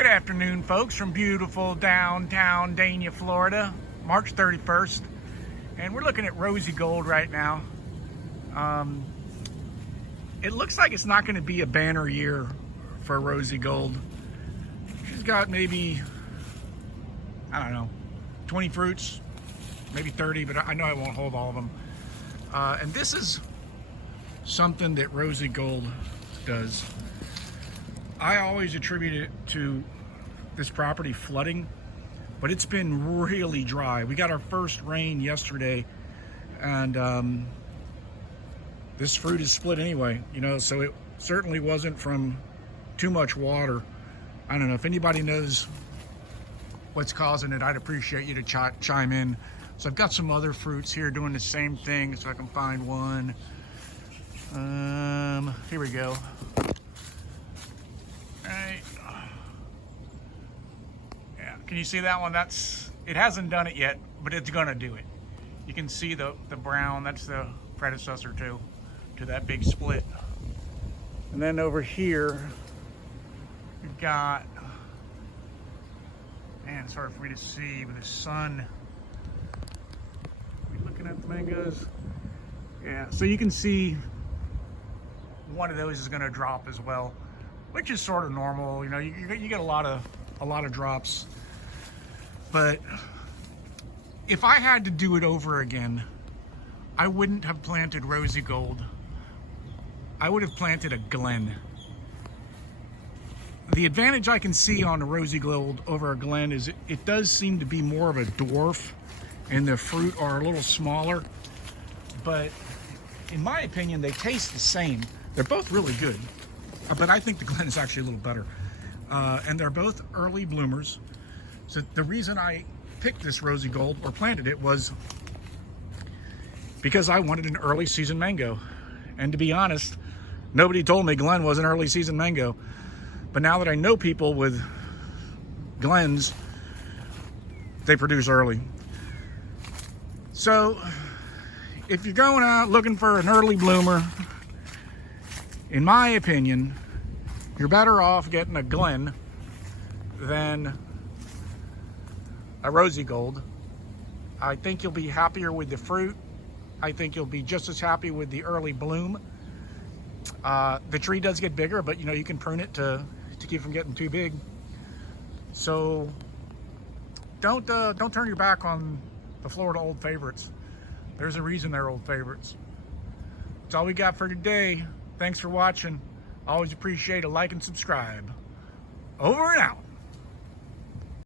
Good afternoon, folks, from beautiful downtown Dania, Florida, March 31st. And we're looking at Rosigold right now. It looks like it's not going to be a banner year for Rosigold. She's got maybe, I don't know, 20 fruits, maybe 30, but I know I won't hold all of them. And this is something that Rosigold does. I always attribute it to this property flooding, but it's been really dry. We got our first rain yesterday, and this fruit is split anyway, you know, so it certainly wasn't from too much water. I don't know if anybody knows what's causing it. I'd appreciate you to chime in. So I've got some other fruits here doing the same thing, so I can find one. Here we go. Right. Yeah, can you see that one? It hasn't done it yet, but it's gonna do it. You can see the brown, that's the predecessor to that big split. And then over here, we've got, man, it's hard for me to see with the sun. Are we looking at the mangoes? Yeah, so you can see one of those is gonna drop as well, which is sort of normal. You know, you get a lot of drops. But if I had to do it over again, I wouldn't have planted Rosigold. I would have planted a Glen. The advantage I can see on a Rosigold over a Glen is it does seem to be more of a dwarf, and the fruit are a little smaller. But in my opinion, they taste the same. They're both really good. But I think the Glen is actually a little better. And they're both early bloomers. So the reason I picked this Rosigold or planted it was because I wanted an early season mango. And to be honest, nobody told me Glen was an early season mango. But now that I know people with Glens, they produce early. So if you're going out looking for an early bloomer, in my opinion, you're better off getting a Glen than a Rosigold. I think you'll be happier with the fruit. I think you'll be just as happy with the early bloom. The tree does get bigger, but you know, you can prune it to keep from getting too big. So don't turn your back on the Florida old favorites. There's a reason they're old favorites. That's all we got for today. Thanks for watching. Always appreciate a like and subscribe. Over and out.